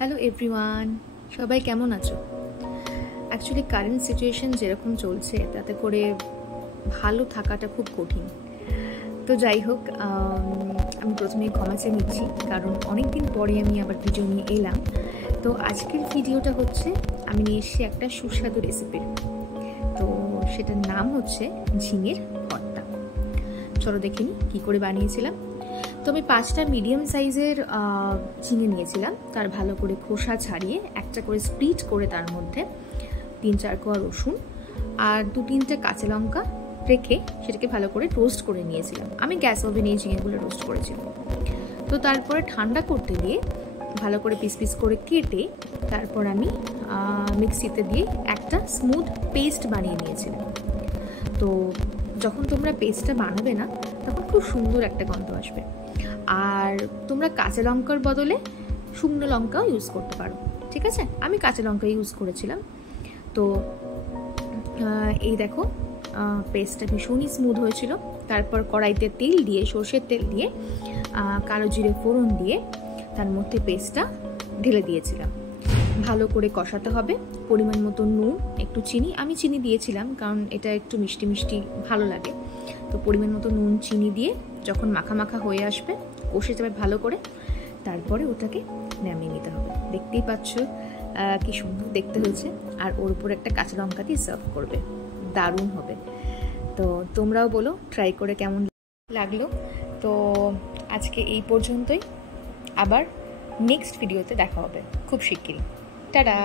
Hello everyone, সবাই কেমন আছো? অ্যাকচুয়ালি কারেন্ট সিচুয়েশন যেরকম চলছে তাতে করে ভালো থাকাটা খুব কঠিন। তো যাই হোক, আমি প্রথমেই ক্ষমা চেয়ে নিচ্ছি, কারণ অনেক দিন পরে আমি আবার ভিডিও নিয়ে এলাম। তো আজকের ভিডিওটা হচ্ছে আমি নিয়ে এসেছি একটা সুস্বাদু রেসিপি। তো সেটার নাম হচ্ছে ঝিঙের ভর্তা। চলো দেখে নিই কী করে বানিয়েছিলাম। তো আমি 5টা মিডিয়াম সাইজের ঝিঙে নিয়েছিলাম, তার ভালো করে খোসা ছাড়িয়ে একটা করে স্প্লিট করে তার মধ্যে 3-4 কোয়া রসুন আর 2-3টে কাঁচা লঙ্কা রেখে সেটাকে ভালো করে রোস্ট করে নিয়েছিলাম। আমি গ্যাস ওভেনে এই ঝিঙেগুলো রোস্ট করেছিলাম। তো তারপরে ঠান্ডা করতে দিয়ে ভালো করে পিস পিস করে কেটে তারপর আমি মিক্সিতে দিয়ে একটা স্মুথ পেস্ট বানিয়ে নিয়েছিলাম। তো যখন তোমরা পেস্টটা বানাবে না, তখন খুব সুন্দর একটা গন্ধ আসবে। আর তোমরা কাঁচা লঙ্কার বদলে শুকনো লঙ্কাও ইউজ করতে পারো, ঠিক আছে? আমি কাঁচা লঙ্কা ইউজ করেছিলাম। তো এই দেখো, পেস্টটা ভীষণই স্মুথ হয়েছিল। তারপর কড়াইতে তেল দিয়ে, সর্ষের তেল দিয়ে, কালো জিরে ফোড়ন দিয়ে তার মধ্যে পেস্টটা ঢেলে দিয়েছিলাম। ভালো করে কষাতে হবে। পরিমাণ মতো নুন, একটু চিনি, আমি চিনি দিয়েছিলাম কারণ এটা একটু মিষ্টি মিষ্টি ভালো লাগে। তো পরিমাণ মতো নুন চিনি দিয়ে যখন মাখা মাখা হয়ে আসবে, কষে যাবে ভালো করে, তারপরে ওটাকে নামিয়ে নিতে হবে। দেখতেই পাচ্ছ কি সুন্দর দেখতে হয়েছে। আর ওর উপর একটা কাঁচা লঙ্কা দিয়ে সার্ভ করবে, দারুণ হবে। তো তোমরাও বলো ট্রাই করে কেমন লাগলো। তো আজকে এই পর্যন্তই, আবার নেক্সট ভিডিওতে দেখা হবে খুব শিগগিরই। টাটা।